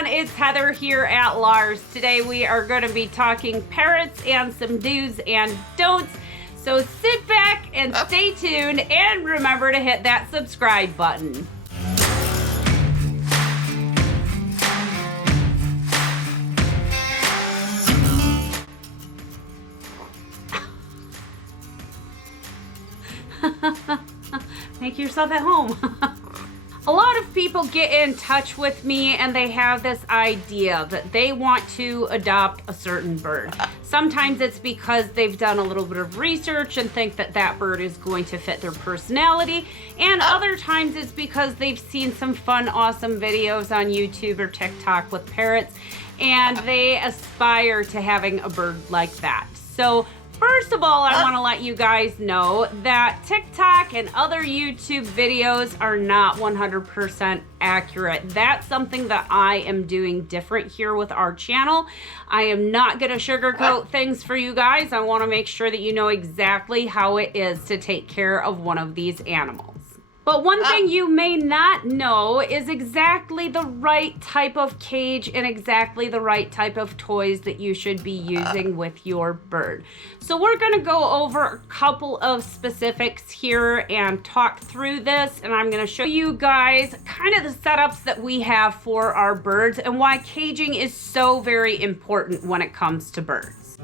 everyone, it's Heather here at LARRS. Today we are going to be talking parrots and some do's and don'ts. So sit back and stay tuned and remember to hit that subscribe button. Make yourself at home. A lot of people get in touch with me and they have this idea that they want to adopt a certain bird. Sometimes it's because they've done a little bit of research and think that that bird is going to fit their personality, and other times it's because they've seen some fun, awesome videos on YouTube or TikTok with parrots and they aspire to having a bird like that. So first of all, I want to let you guys know that TikTok and other YouTube videos are not 100% accurate. That's something that I am doing different here with our channel. I am not going to sugarcoat things for you guys. I want to make sure that you know exactly how it is to take care of one of these animals. But one thing you may not know is exactly the right type of cage and exactly the right type of toys that you should be using with your bird. So we're going to go over a couple of specifics here and talk through this, and I'm going to show you guys kind of the setups that we have for our birds and why caging is so very important when it comes to birds.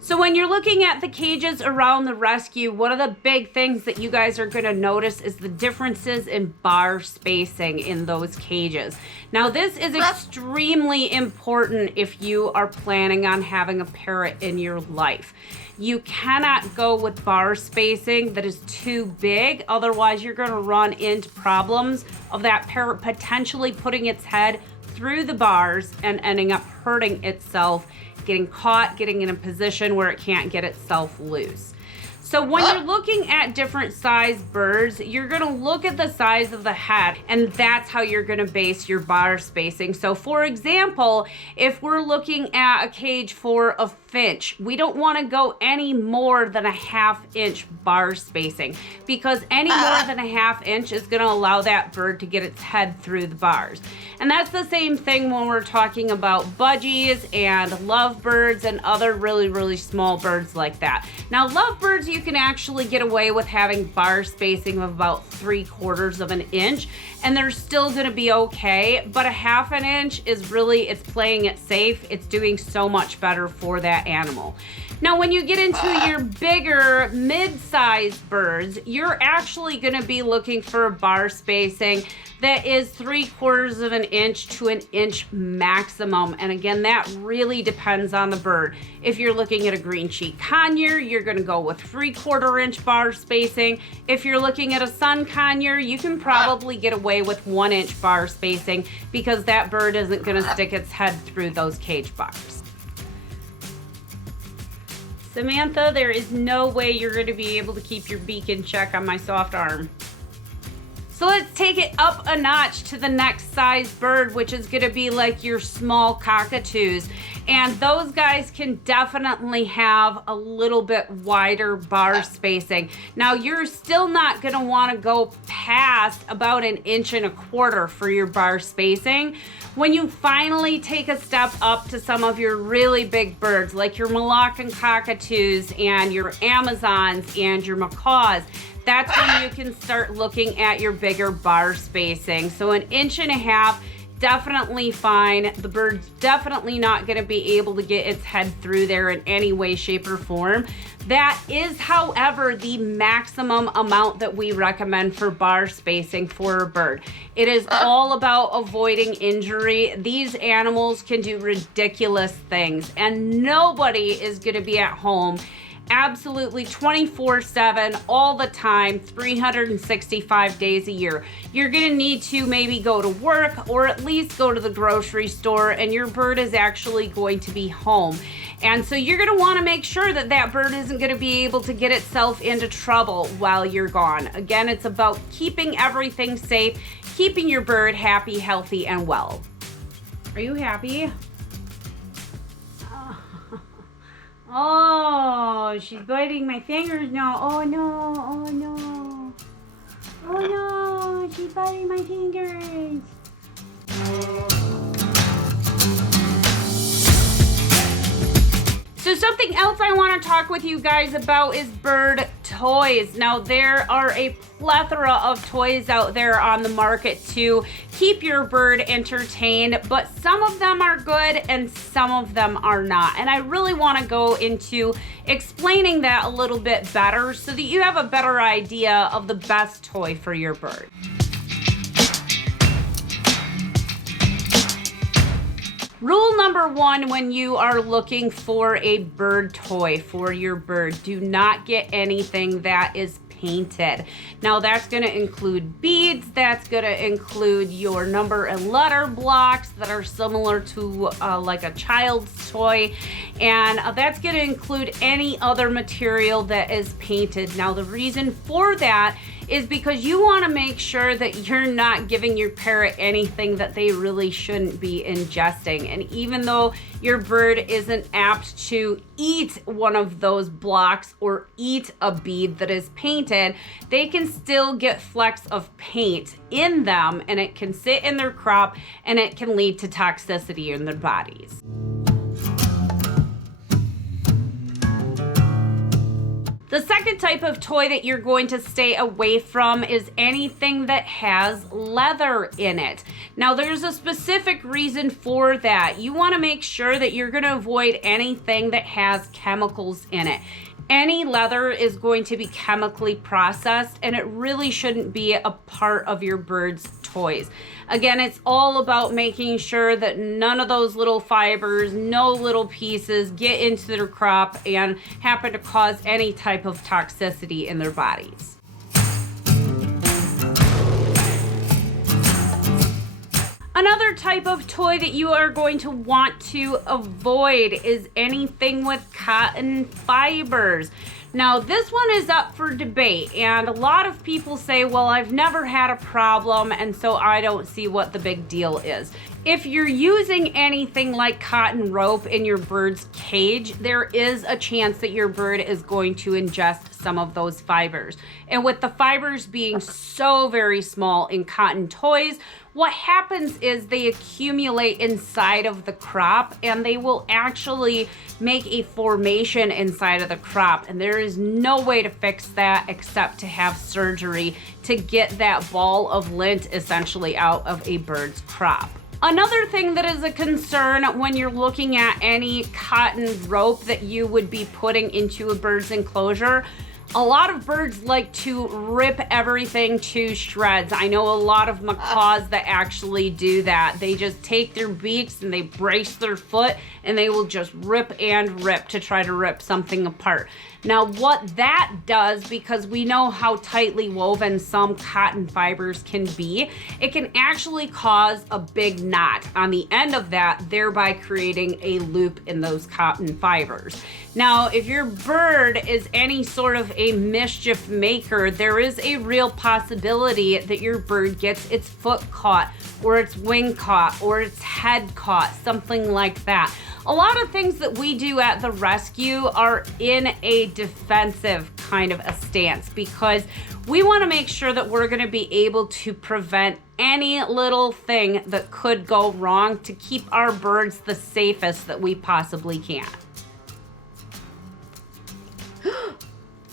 So when you're looking at the cages around the rescue, one of the big things that you guys are going to notice is the differences in bar spacing in those cages. Now this is extremely important if you are planning on having a parrot in your life. You cannot go with bar spacing that is too big, otherwise you're going to run into problems of that parrot potentially putting its head through the bars and ending up hurting itself, getting caught, getting in a position where it can't get itself loose. So when you're looking at different size birds, you're gonna look at the size of the head, and that's how you're gonna base your bar spacing. So for example, if we're looking at a cage for a finch, we don't wanna go any more than a 1/2 inch bar spacing, because any more than a 1/2 inch is gonna allow that bird to get its head through the bars. And that's the same thing when we're talking about budgies and lovebirds and other really, really small birds like that. Now lovebirds, you can actually get away with having bar spacing of about 3/4 of an inch and they're still gonna be okay, but a 1/2 an inch is really, it's playing it safe. It's doing so much better for that animal. Now when you get into your bigger mid-sized birds, you're actually gonna be looking for a bar spacing that is 3/4 of an inch to an inch maximum. And again, that really depends on the bird. If you're looking at a green cheek conure, you're gonna go with 3/4 inch bar spacing. If you're looking at a sun conure, you can probably get away with 1 inch bar spacing because that bird isn't gonna stick its head through those cage bars. Samantha, there is no way you're going to be able to keep your beak in check on my soft arm. So let's take it up a notch to the next size bird, which is going to be like your small cockatoos. And those guys can definitely have a little bit wider bar spacing. Now you're still not going to want to go past about 1.25 inches for your bar spacing. When you finally take a step up to some of your really big birds, like your Moroccan cockatoos and your Amazons and your macaws, that's when you can start looking at your bigger bar spacing. So 1.5 inches, definitely fine. The bird's definitely not going to be able to get its head through there in any way, shape, or form. That is, however, the maximum amount that we recommend for bar spacing for a bird. It is all about avoiding injury. These animals can do ridiculous things, and nobody is going to be at home absolutely 24/7 all the time, 365 days a year. You're gonna need to maybe go to work or at least go to the grocery store, and your bird is actually going to be home. And so you're gonna wanna make sure that that bird isn't gonna be able to get itself into trouble while you're gone. Again, it's about keeping everything safe, keeping your bird happy, healthy, and well. Are you happy? Oh, she's biting my fingers now. Oh no, oh no, oh no. He's biting my fingers. So something else I want to talk with you guys about is bird toys. Now there are a plethora of toys out there on the market to keep your bird entertained, but some of them are good and some of them are not. And I really want to go into explaining that a little bit better so that you have a better idea of the best toy for your bird. Rule number one when you are looking for a bird toy for your bird, do not get anything that is painted. Now that's going to include beads, that's going to include your number and letter blocks that are similar to like a child's toy, and that's going to include any other material that is painted. Now the reason for that is because you want to make sure that you're not giving your parrot anything that they really shouldn't be ingesting. And even though your bird isn't apt to eat one of those blocks or eat a bead that is painted, they can still get flecks of paint in them, and it can sit in their crop and it can lead to toxicity in their bodies. The second type of toy that you're going to stay away from is anything that has leather in it. Now there's a specific reason for that. You want to make sure that you're going to avoid anything that has chemicals in it. Any leather is going to be chemically processed, and it really shouldn't be a part of your bird's toys. Again, it's all about making sure that none of those little fibers, no little pieces get into their crop and happen to cause any type of toxicity in their bodies. Another type of toy that you are going to want to avoid is anything with cotton fibers. Now this one is up for debate, and a lot of people say, well, I've never had a problem, and so I don't see what the big deal is. If you're using anything like cotton rope in your bird's cage, there is a chance that your bird is going to ingest some of those fibers. And with the fibers being so very small in cotton toys, what happens is they accumulate inside of the crop, and they will actually make a formation inside of the crop. And there is no way to fix that except to have surgery to get that ball of lint essentially out of a bird's crop. Another thing that is a concern when you're looking at any cotton rope that you would be putting into a bird's enclosure, a lot of birds like to rip everything to shreds. I know a lot of macaws that actually do that. They just take their beaks and they brace their foot and they will just rip and rip to try to rip something apart. Now what that does, because we know how tightly woven some cotton fibers can be, it can actually cause a big knot on the end of that, thereby creating a loop in those cotton fibers. Now, if your bird is any sort of a mischief maker, there is a real possibility that your bird gets its foot caught, or its wing caught, or its head caught, something like that. A lot of things that we do at the rescue are in a defensive kind of a stance, because we want to make sure that we're going to be able to prevent any little thing that could go wrong to keep our birds the safest that we possibly can.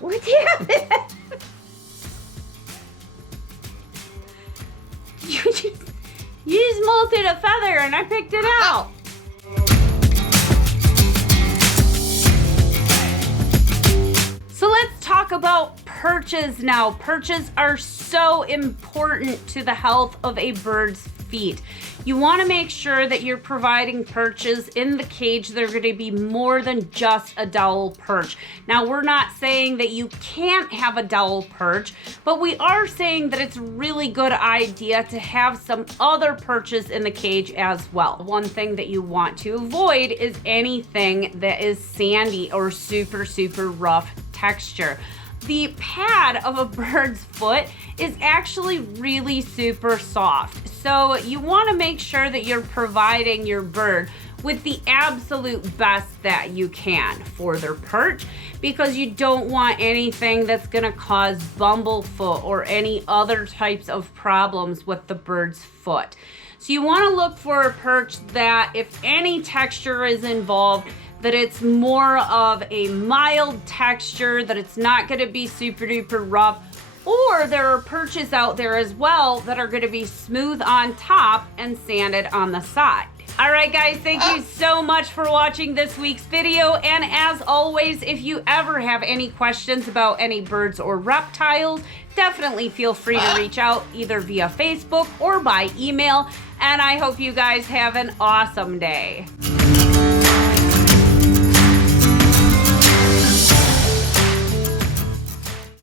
What happened? You just molted a feather and I picked it out. So let's talk about perches now. Perches are so important to the health of a bird's feet. You want to make sure that you're providing perches in the cage that are going to be more than just a dowel perch. Now, we're not saying that you can't have a dowel perch, but we are saying that it's a really good idea to have some other perches in the cage as well. One thing that you want to avoid is anything that is sandy or super rough texture. The pad of a bird's foot is actually really super soft. So you want to make sure that you're providing your bird with the absolute best that you can for their perch, because you don't want anything that's gonna cause bumblefoot or any other types of problems with the bird's foot. So you wanna look for a perch that, if any texture is involved, that it's more of a mild texture, that it's not gonna be super duper rough. Or there are perches out there as well that are gonna be smooth on top and sanded on the side. All right, guys, thank you so much for watching this week's video. And as always, if you ever have any questions about any birds or reptiles, definitely feel free to reach out either via Facebook or by email. And I hope you guys have an awesome day.